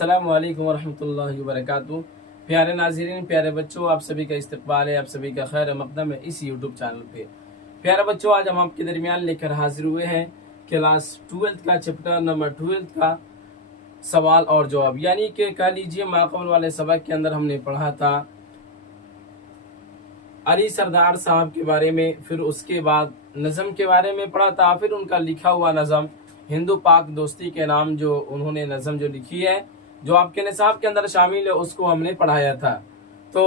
अस्सलामु अलैकुम वरहमतुल्लाहि वबरकातुहू। प्यारे नाज़रीन, प्यारे बच्चों, आप सभी का इस्तकबाल है, आप सभी का खैर मकदम है इस यूट्यूब चैनल पे। प्यारे बच्चों, आज हम आपके दरमियान लेकर हाजिर हुए हैं क्लास 12 का चैप्टर नंबर 12 का सवाल और जवाब। यानी कि कह लीजिए माक़बल वाले सबक के अंदर हमने पढ़ा था अली सरदार साहब के बारे में, फिर उसके बाद नज़म के बारे में पढ़ा था, फिर उनका लिखा हुआ नज़म हिंदू पाक दोस्ती के नाम जो उन्होंने नज़म जो लिखी है जो आपके निसाब के अंदर शामिल है उसको हमने पढ़ाया था। तो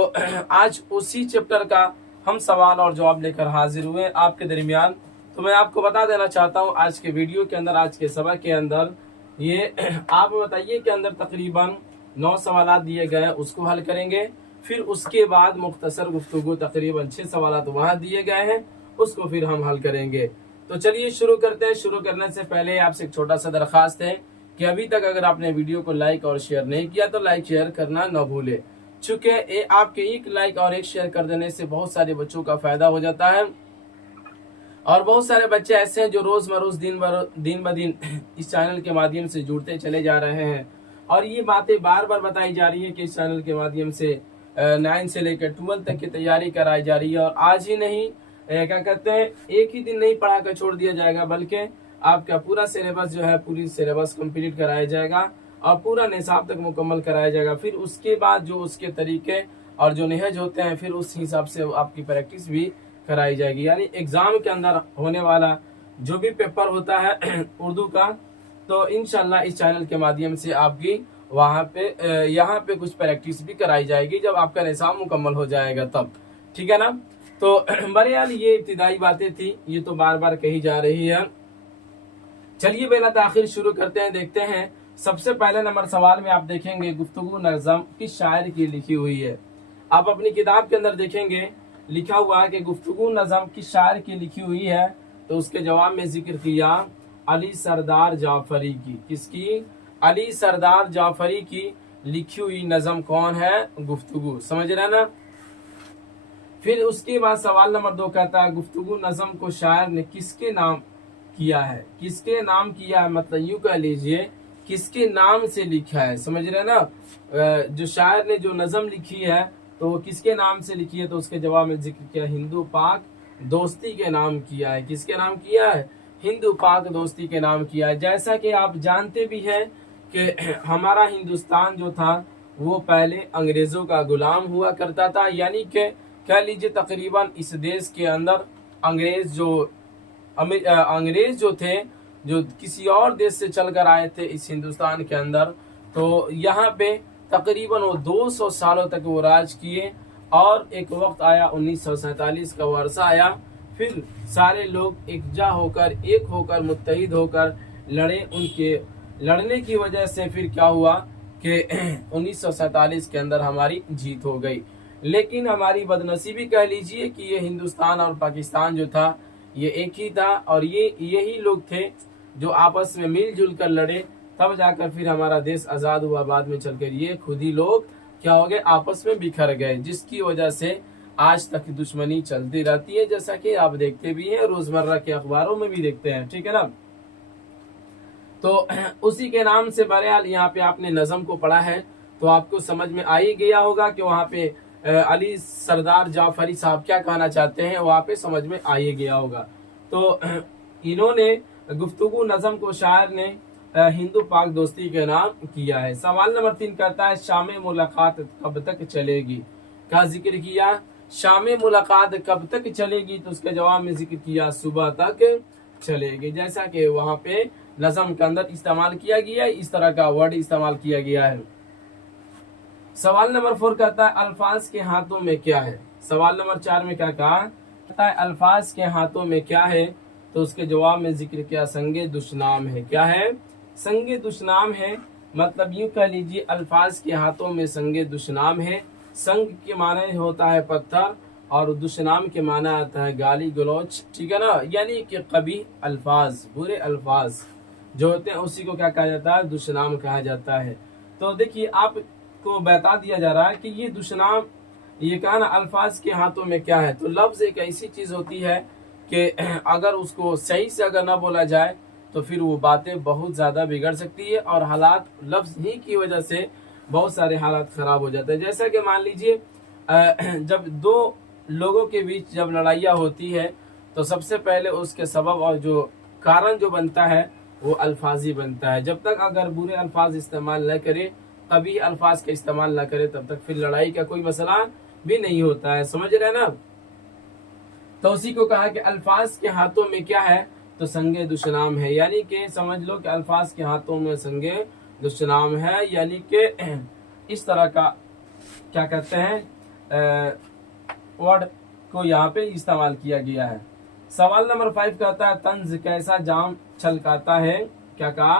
आज उसी चैप्टर का हम सवाल और जवाब लेकर हाजिर हुए आपके दरमियान। तो मैं आपको बता देना चाहता हूँ आज के वीडियो के अंदर, आज के सबक के अंदर ये आप बताइए के अंदर तकरीबन 9 सवाल दिए गए, उसको हल करेंगे। फिर उसके बाद मुख्तसर गुफ्तगू तकरीबन 6 सवाल वहाँ दिए गए हैं, उसको फिर हम हल करेंगे। तो चलिए शुरू करते हैं। शुरू करने से पहले आपसे एक छोटा सा दरख्वास्त है कि अभी तक अगर आपने वीडियो को लाइक और शेयर नहीं किया तो लाइक शेयर करना न भूले, चूँकि आपके एक लाइक और एक शेयर कर देने से बहुत सारे बच्चों का फायदा हो जाता है। और बहुत सारे बच्चे ऐसे हैं जो रोज बरोज दिन ब दिन इस चैनल के माध्यम से जुड़ते चले जा रहे हैं, और ये बातें बार बार बताई जा रही है कि इस चैनल के माध्यम से 9 से लेकर 12 तक की तैयारी कराई जा रही है। और आज ही नहीं, क्या कहते हैं, एक ही दिन नहीं पढ़ा कर छोड़ दिया जाएगा, बल्कि आपका पूरा सिलेबस जो है पूरी सिलेबस कंप्लीट कराया जाएगा और पूरा निसाब तक मुकम्मल कराया जाएगा। फिर उसके बाद जो उसके तरीके और जो नहज होते हैं फिर उस हिसाब से आपकी प्रैक्टिस भी कराई जाएगी। यानी एग्जाम के अंदर होने वाला जो भी पेपर होता है उर्दू का, तो इंशाल्लाह इस चैनल के माध्यम से आपकी वहाँ पे यहाँ पे कुछ प्रैक्टिस भी कराई जाएगी जब आपका निसाब मुकम्मल हो जाएगा तब, ठीक है ना। तो बहरहाल ये इब्तिदाई बातें थी, ये तो बार बार कही जा रही है। चलिए बेला ताखिर शुरू करते हैं, देखते हैं। सबसे पहले नंबर सवाल में आप देखेंगे गुफ्तगू नज़म किस शायर की लिखी हुई है। आप अपनी किताब के अंदर देखेंगे लिखा हुआ है कि गुफ्तगू नज़म किस शायर की लिखी हुई है, तो उसके जवाब में जिक्र किया अली सरदार जाफरी की। किसकी? अली सरदार जाफरी की लिखी हुई नज़म कौन है? गुफ्तगू। समझ रहे ना। फिर उसके बाद सवाल नंबर 2 कहता है गुफ्तगू नज़म को शायर ने किसके नाम किया है? किसके नाम किया है, मतलब यूं कह लीजिए किसके नाम से लिखा है। समझ रहे ना। जो शायर ने जो नज़म लिखी है तो वो किसके नाम से लिखी है, तो उसके जवाब में जिक्र किया हिंदू पाक दोस्ती के नाम किया है। किसके नाम किया है? हिंदू पाक दोस्ती के नाम किया है। जैसा कि आप जानते भी हैं कि हमारा हिंदुस्तान जो था वो पहले अंग्रेजों का गुलाम हुआ करता था। यानी कि कह लीजिए तकरीबन इस देश के अंदर अंग्रेज जो थे, जो किसी और देश से चलकर आए थे इस हिंदुस्तान के अंदर, तो यहाँ पे तकरीबन वो 200 सालों तक वो राज किए। और एक वक्त आया 1947 का वर्षा आया, फिर सारे लोग एक होकर मुत्तहिद होकर लड़े। उनके लड़ने की वजह से फिर क्या हुआ कि 1947 के अंदर हमारी जीत हो गई। लेकिन हमारी बदनसीबी कह लीजिए कि ये हिंदुस्तान और पाकिस्तान जो था ये एक ही था, और यही लोग थे जो आपस में मिलजुल कर लड़े, तब जाकर फिर हमारा देश आज़ाद हुआ। बाद में चलकर ये खुद ही लोग क्या हो गए, आपस में बिखर गए, जिसकी वजह से आज तक दुश्मनी चलती रहती है, जैसा कि आप देखते भी हैं, रोजमर्रा के अखबारों में भी देखते हैं, ठीक है ना। तो उसी के नाम से बहरहाल यहाँ पे आपने नज़म को पढ़ा है तो आपको समझ में आ ही गया होगा कि वहाँ पे अली सरदार जाफरी साहब क्या कहना चाहते हैं, वहाँ पे समझ में आ ही गया होगा। तो इन्होंने गुफ्तगू नज़म को शायर ने हिंदू पाक दोस्ती के नाम किया है। सवाल नंबर 3 कहता है शाम मुलाकात कब तक चलेगी का जिक्र किया। शाम मुलाकात कब तक चलेगी, तो उसके जवाब में जिक्र किया सुबह तक चलेगी। जैसा कि वहाँ पे नज़म के अंदर इस्तेमाल किया गया है, इस तरह का वर्ड इस्तेमाल किया गया है। सवाल नंबर 4 कहता है अल्फाज के हाथों में क्या है। सवाल नंबर 4 में क्या कहा, कहता है अल्फाज के हाथों में क्या है, तो उसके जवाब में जिक्र किया संगे दुश्नाम है। क्या है? संगे दुश्नाम है। मतलब यूं कह लीजिए अल्फाज के हाथों में संगे दुश्नाम है। संग के माने होता है पत्थर और दुश्नाम के माना आता है गाली गलौच, ठीक है ना। यानी कि कभी अल्फाज, बुरे अल्फाज जो होते हैं उसी को क्या कहा जाता है, दुश्नाम कहा जाता है। तो देखिए आपको बता दिया जा रहा है कि ये दुश्नाम, ये कहा ना अल्फाज के हाथों में क्या है, तो लफ्ज एक ऐसी चीज होती है कि अगर उसको सही से अगर ना बोला जाए तो फिर वो बातें बहुत ज़्यादा बिगड़ सकती है और हालात लफ्ज़ ही की वजह से बहुत सारे हालात ख़राब हो जाते हैं। जैसा कि मान लीजिए जब दो लोगों के बीच जब लड़ाइयाँ होती है तो सबसे पहले उसके सबब और जो कारण जो बनता है वो अल्फाज ही बनता है। जब तक अगर बुरे अल्फाज इस्तेमाल न करे, कभी अल्फाज का इस्तेमाल न करे, तब तक फिर लड़ाई का कोई मसला भी नहीं होता है। समझ रहे हैं ना? तो उसी को कहा कि अल्फाज के हाथों में क्या है, तो संगे दुश्मनाम है। यानी कि समझ लो कि अल्फाज के हाथों में संगे दुश्मनाम है, यानी कि इस तरह का क्या कहते हैं वर्ड को यहाँ पे इस्तेमाल किया गया है। सवाल नंबर 5 कहता है तंज कैसा जाम छलकाता है। क्या कहा?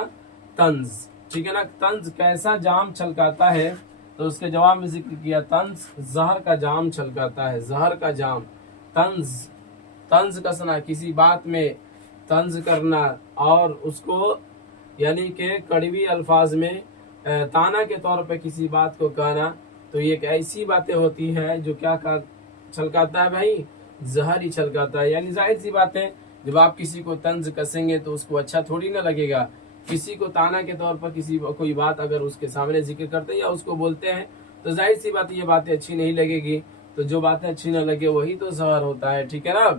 तंज। ठीक है ना? तंज कैसा जाम छलकाता है, तो उसके जवाब में जिक्र किया तंज जहर का जाम छलकाता है। जहर का जाम। तंज, तंज कसना, किसी बात में तंज करना और उसको यानी कि कड़वी अल्फाज में ताना के तौर पे किसी बात को कहना, तो ये एक ऐसी बातें होती है जो क्या छलकाता है भाई? जहर ही छलकाता है। यानी जाहिर सी बात है, जब आप किसी को तंज कसेंगे तो उसको अच्छा थोड़ी ना लगेगा। किसी को ताना के तौर पर किसी कोई बात अगर उसके सामने जिक्र करते हैं या उसको बोलते हैं तो जाहिर सी बात है ये बातें अच्छी नहीं लगेगी। तो जो बातें अच्छी ना लगे वही तो जहर होता है। ठीक है ना?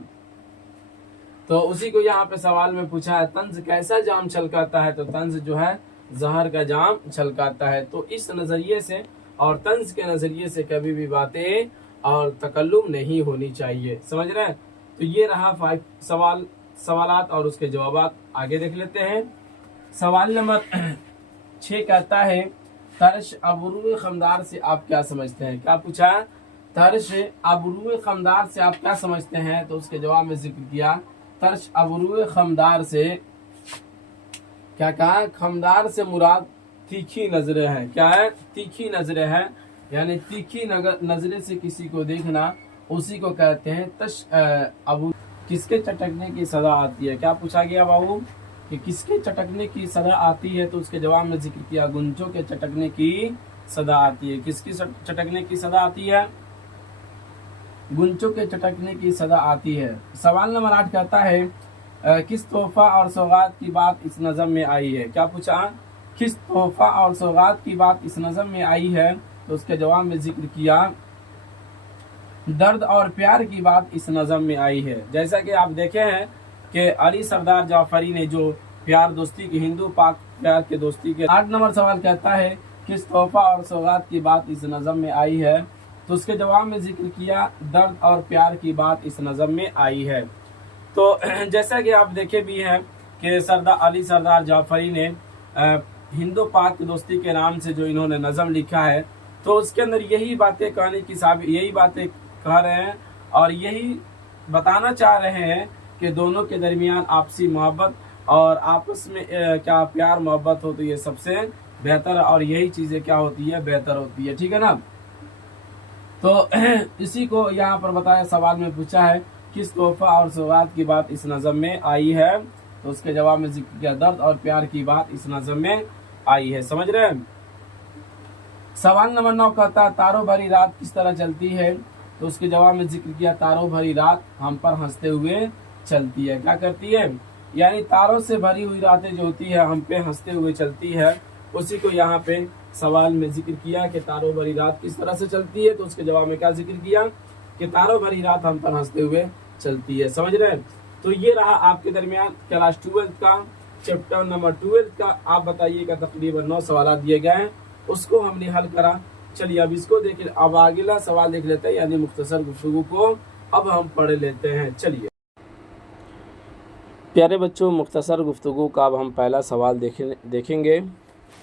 तो उसी को यहाँ पे सवाल में पूछा है तंज कैसा जाम छलकाता है, तो तंज जो है जहर का जाम छलकाता है। तो इस नजरिए से और तंज के नजरिए से कभी भी बातें और तकल्लुम नहीं होनी चाहिए। समझ रहे हैं? तो ये रहा 5 सवालात और उसके जवाब आगे देख लेते हैं। सवाल नंबर 6 कहता है तर्श अबरू खमदार से आप क्या समझते हैं। क्या पूछा? तर्श अबरू खमदार से आप क्या समझते हैं, तो उसके जवाब में जिक्र किया तर्श अबरू खमदार से क्या कहा? खमदार से मुराद तीखी नजरें हैं। क्या है? तीखी नजरें हैं, यानी तीखी नजरे से किसी को देखना, उसी को कहते हैं तश अबू। किसके चटकने की सजा आती है? क्या पूछा गया बाबू कि किसके चटकने की सजा आती है, तो उसके जवाब में जिक्र किया गुंजों के चटकने की सजा आती है। किसकी चटकने की सजा आती है? गुंजों के चटकने की सजा आती है। सवाल नंबर 8 कहता है किस तोहफा और सौगात की बात इस नज़म में आई है। क्या पूछा? किस तोहफा और सौगात की बात इस नज़म में आई है, तो उसके जवाब में जिक्र किया दर्द और प्यार की बात इस नज़म में आई है। जैसा कि आप देखे हैं कि अली सरदार जाफरी ने जो प्यार दोस्ती की, हिंदू पाक प्यार के दोस्ती के 8 नंबर सवाल कहता है किस तोहफा और सौगात की बात इस नज़म में आई है, तो उसके जवाब में जिक्र किया दर्द और प्यार की बात इस नज़म में आई है। तो जैसा कि आप देखे भी हैं कि अली सरदार जाफरी ने हिंदू पाक दोस्ती के नाम से जो इन्होंने नज़म लिखा है, तो उसके अंदर यही बातें कहने की यही बातें कह रहे हैं और यही बताना चाह रहे हैं कि दोनों के दरमियान आपसी मोहब्बत और आपस में क्या प्यार मोहब्बत हो, तो ये सबसे बेहतर और यही चीज़ें क्या होती है? बेहतर होती है। ठीक है ना? तो इसी को यहाँ पर बताया, सवाल में पूछा है किस तोहफा और सौगात की बात इस नज़म में आई है, तो उसके जवाब में जिक्र किया दर्द और प्यार की बात इस नज़म में आई है। समझ रहे हैं? सवाल नंबर 9 कहता तारों भरी रात किस तरह चलती है, तो उसके जवाब में जिक्र किया तारों भरी रात हम पर हंसते हुए चलती है। क्या करती है? यानी तारों से भरी हुई रातें जो होती है हम पे हंसते हुए चलती है। उसी को यहाँ पे सवाल में जिक्र किया कि तारों भरी रात किस तरह से चलती है, तो उसके जवाब में क्या जिक्र किया कि तारों भरी रात हम पर हंसते हुए चलती है। समझ रहे हैं? तो ये रहा आपके दरमियान क्लास 12 का चैप्टर नंबर 12 का। आप बताइएगा तकरीबन 9 सवाल दिए गए हैं, उसको हमने हल करा। चलिए अब इसको देख, अब अगला सवाल देख लेते हैं, यानी मुख्तसर गुफ्तगू को अब हम पढ़ लेते हैं। चलिए प्यारे बच्चों, मुख्तसर गुफ्तगू का अब हम पहला सवाल देखेंगे।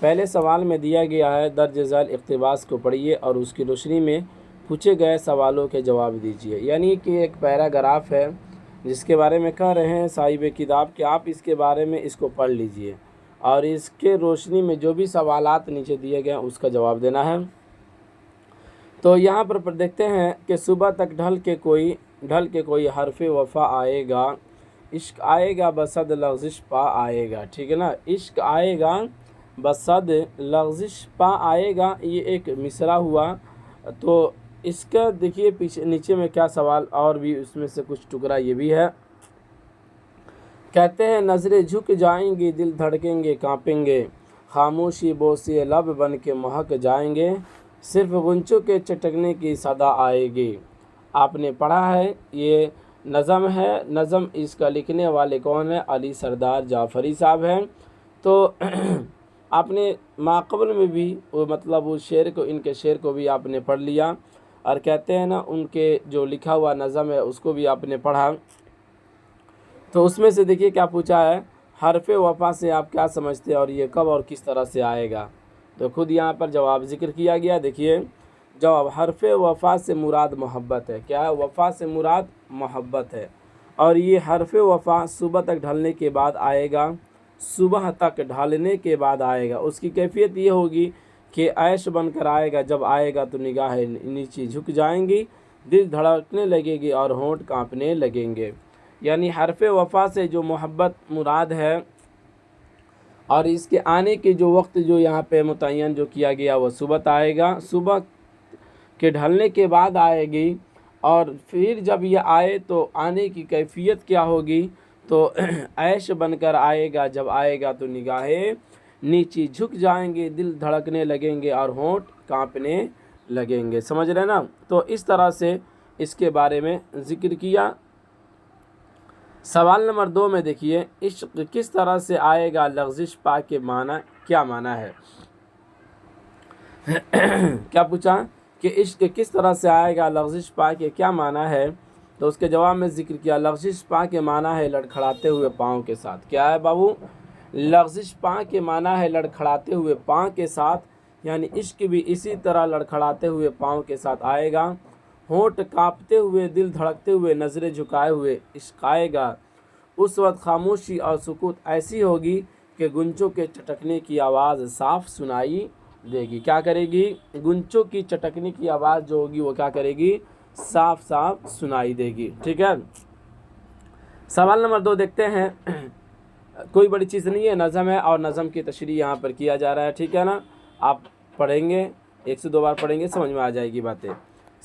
पहले सवाल में दिया गया है दर्ज झैल इक़्तिबास को पढ़िए और उसकी रोशनी में पूछे गए सवालों के जवाब दीजिए। यानी कि एक पैराग्राफ है जिसके बारे में कह रहे हैं साहिब किताब कि आप इसके बारे में इसको पढ़ लीजिए और इसके रोशनी में जो भी सवालात नीचे दिए गए हैं उसका जवाब देना है। तो यहाँ पर देखते हैं कि सुबह तक ढल के कोई हरफ वफ़ा आएगा, इश्क आएगा बसद लग़ज़िश पा आएगा। ठीक है ना? इश्क आएगा बसद लग़ज़िश पा आएगा, ये एक मिसरा हुआ। तो इसका देखिए पीछे नीचे में क्या सवाल और भी उसमें से कुछ टुकड़ा ये भी है कहते हैं नज़रें झुक जाएंगी, दिल धड़केंगे कांपेंगे, खामोशी बोसे लब बन के महक जाएंगे, सिर्फ गुंचों के चटकने की सदा आएगी। आपने पढ़ा है, ये नज़म है। नज़म इसका लिखने वाले कौन है? अली सरदार जाफ़री साहब हैं। तो आपने माक़बल में भी वो मतलब उस शेर को, इनके शेर को भी आपने पढ़ लिया, और कहते हैं ना उनके जो लिखा हुआ नज़म है उसको भी आपने पढ़ा। तो उसमें से देखिए क्या पूछा है, हरफ़े वफ़ा से आप क्या समझते हैं और ये कब और किस तरह से आएगा? तो खुद यहाँ पर जवाब ज़िक्र किया गया। देखिए जवाब, हरफ़े वफ़ा से मुराद मोहब्बत है। क्या है? वफ़ा से मुराद मोहब्बत है, और ये हरफ़े वफ़ा सुबह तक ढलने के बाद आएगा, सुबह तक ढलने के बाद आएगा। उसकी कैफियत ये होगी कि ऐश बनकर आएगा। जब आएगा तो निगाहें नीचे झुक जाएंगी, दिल धड़कने लगेगी और होंठ कांपने लगेंगे। यानी हरफ़े वफ़ा से जो मोहब्बत मुराद है, और इसके आने के जो वक्त जो यहाँ पे मुतय्यन जो किया गया वो सुबह आएगा, सुबह के ढलने के बाद आएगी। और फिर जब ये आए तो आने की कैफियत क्या होगी? तो ऐश बनकर आएगा। जब आएगा तो निगाहें नीचे झुक जाएंगे, दिल धड़कने लगेंगे और होंठ कांपने लगेंगे। समझ रहे ना? तो इस तरह से इसके बारे में ज़िक्र किया। सवाल नंबर 2 में देखिए, इश्क किस तरह से आएगा, लग़ज़िश पा के माना क्या माना है? क्या पूछा कि इश्क किस तरह से आएगा, लग़ज़िश पा के क्या माना है? तो उसके जवाब में ज़िक्र किया, लग़ज़िश पा के माना है लड़खड़ाते हुए पाँव के साथ। क्या है बाबू? लग़ज़िश पा के माना है लड़खड़ाते हुए पाँव के साथ, यानी इश्क भी इसी तरह लड़खड़ाते हुए पाँव के साथ आएगा। होंठ कांपते हुए, दिल धड़कते हुए, नज़रें झुकाए हुए इश्क आएगा। उस वक्त खामोशी और सुकूत ऐसी होगी कि गुंचों के चटकने की आवाज़ साफ सुनाई देगी। क्या करेगी? गुंचों की चटकने की आवाज़ जो होगी वो क्या करेगी? साफ साफ सुनाई देगी। ठीक है। सवाल नंबर 2 देखते हैं। कोई बड़ी चीज़ नहीं है, नज़म है और नज़म की तशरीह यहाँ पर किया जा रहा है। ठीक है ना? आप पढ़ेंगे, 1 से 2 बार पढ़ेंगे, समझ में आ जाएगी बातें।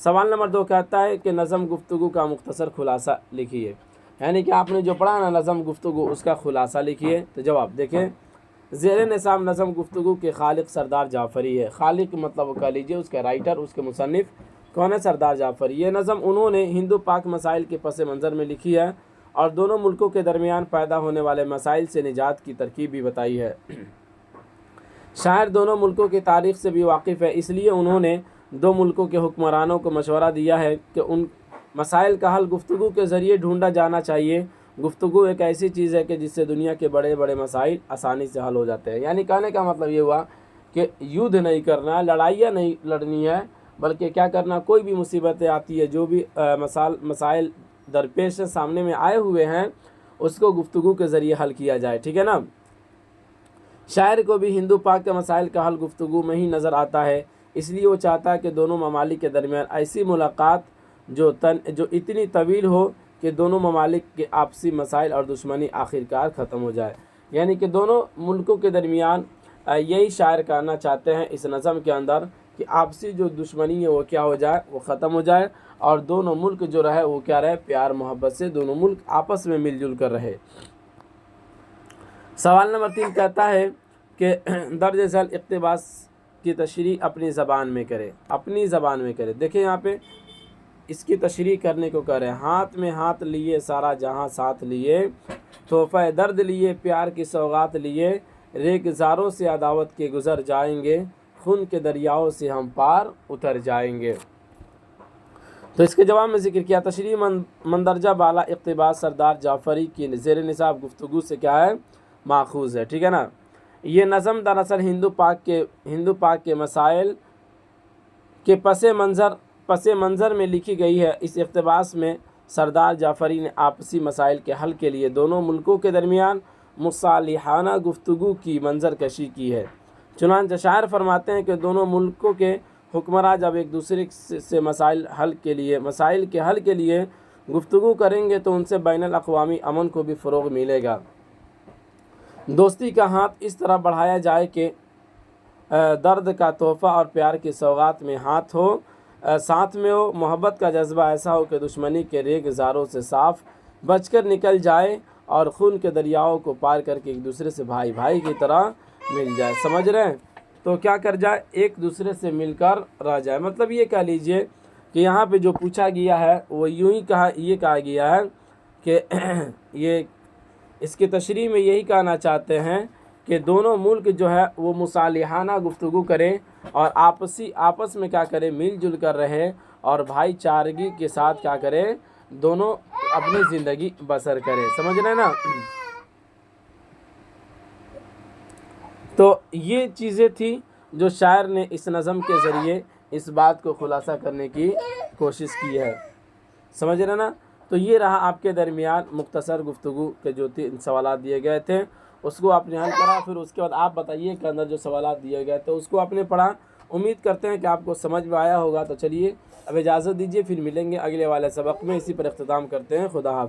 सवाल नंबर 2 कहता है कि नज़म गुफ्तगू का मुख्तसर खुलासा लिखिए। यानी कि आपने जो पढ़ा ना नज़म गुफ्तगू, उसका खुलासा लिखिए। तो जवाब देखें, ज़ेर निसाब नज़म गुफ्तगू के खालिक सरदार जाफ़री है। खालिक मतलब कह लीजिए उसके राइटर, उसके मुसन्निफ़ कौन है? सरदार जाफ़री। ये नज़म उन्होंने हिंदू पाक मसाइल के पस मंज़र में लिखी है और दोनों मुल्कों के दरमियान पैदा होने वाले मसाइल से निजात की तरकीब भी बताई है। शायर दोनों मुल्कों की तारीख़ से भी वाकिफ़ है, इसलिए उन्होंने दो मुल्कों के हुक्मरानों को मशवरा दिया है कि उन मसाइल का हल गुफ्तगू के ज़रिए ढूंढा जाना चाहिए। गुफ्तगू एक ऐसी चीज़ है कि जिससे दुनिया के बड़े बड़े मसाइल आसानी से हल हो जाते हैं। यानी कहने का मतलब ये हुआ कि युद्ध नहीं करना है, लड़ाइयाँ नहीं लड़नी है, बल्कि क्या करना, कोई भी मुसीबतें आती है, जो भी मसाइल दरपेश सामने में आए हुए हैं, उसको गुफ्तगू के ज़रिए हल किया जाए। ठीक है ना? शायर को भी हिंदू पाक के मसाइल का हल गुफ्तगू में ही नज़र आता है, इसलिए वो चाहता है कि दोनों ममालिक के दरमियान ऐसी मुलाकात जो इतनी तवील हो कि दोनों ममालिक के आपसी मसाइल और दुश्मनी आखिरकार ख़त्म हो जाए। यानी कि दोनों मुल्कों के दरमियान यही शायर कहना चाहते हैं इस नज़म के अंदर कि आपसी जो दुश्मनी है वो क्या हो जाए, वो ख़त्म हो जाए, और दोनों मुल्क जो रहे वो क्या रहे, प्यार मोहब्बत से दोनों मुल्क आपस में मिलजुल कर रहे। सवाल नंबर 3 कहता है कि दर्ज झेल इक़्तिबास की तशरीह अपनी ज़बान में करे। अपनी ज़बान में करे। देखिए यहाँ पे इसकी तशरीह करने को कह रहे हैं। हाथ में हाथ लिए सारा जहां साथ लिए, तोहफ़ा दर्द लिए प्यार की सौगात लिए, रेगज़ारों से अदावत के गुज़र जाएंगे, खून के दरियाओं से हम पार उतर जाएंगे। तो इसके जवाब में ज़िक्र किया, तशरीह मंदरजा बाला इक़्तिबास सरदार जाफ़री की ज़ेर निसाब गुफ्तगू से क्या है, माखूज़ है। ठीक है ना? ये नज़म दरअसल हिंदू पाक के मसाइल के पस मंज़र में लिखी गई है। इस इक़्तिबास में सरदार जाफ़री ने आपसी मसाइल के हल के लिए दोनों मुल्कों के दरमियान मुसालिहाना गुफ्तगू की मंजर कशी की है। चुनांचे शायर फरमाते हैं कि दोनों मुल्कों के हुक्मरान जब एक दूसरे से मसाइल के हल के लिए गुफ्तगू करेंगे तो उनसे बैनुल अक़वामी अमन को भी फ़रोग़ मिलेगा। दोस्ती का हाथ इस तरह बढ़ाया जाए कि दर्द का तोहफ़ा और प्यार की सौगात में साथ में हो। मोहब्बत का जज्बा ऐसा हो कि दुश्मनी के रेगज़ारों से साफ बचकर निकल जाए और खून के दरियाओं को पार करके एक दूसरे से भाई भाई की तरह मिल जाए। समझ रहे हैं? तो क्या कर जाए, एक दूसरे से मिलकर रह जाए। मतलब ये कह लीजिए कि यहाँ पे जो पूछा गया है वो यूं ही कहा गया है कि ये इसके तशरीह में यही कहना चाहते हैं कि दोनों मुल्क जो है वो मुसालिहाना गुफ्तगू करें और आपस में क्या करें, मिलजुल कर रहें और भाईचारगी के साथ क्या करें, दोनों अपनी ज़िंदगी बसर करें। समझ रहे हैं ना? तो ये चीज़ें थी जो शायर ने इस नज़म के ज़रिए इस बात को खुलासा करने की कोशिश की है। समझ रहे ना? तो ये रहा आपके दरमियान मुख्तसर गुफ्तगू के जो 3 सवालात दिए गए थे, उसको आपने हल करा। फिर उसके बाद आप बताइए के अंदर जो सवालात दिए गए थे उसको आपने पढ़ा। उम्मीद करते हैं कि आपको समझ में आया होगा। तो चलिए अब इजाज़त दीजिए, फिर मिलेंगे अगले वाले सबक में। इसी पर इख्तिताम करते हैं। खुदा हाफ़िज़।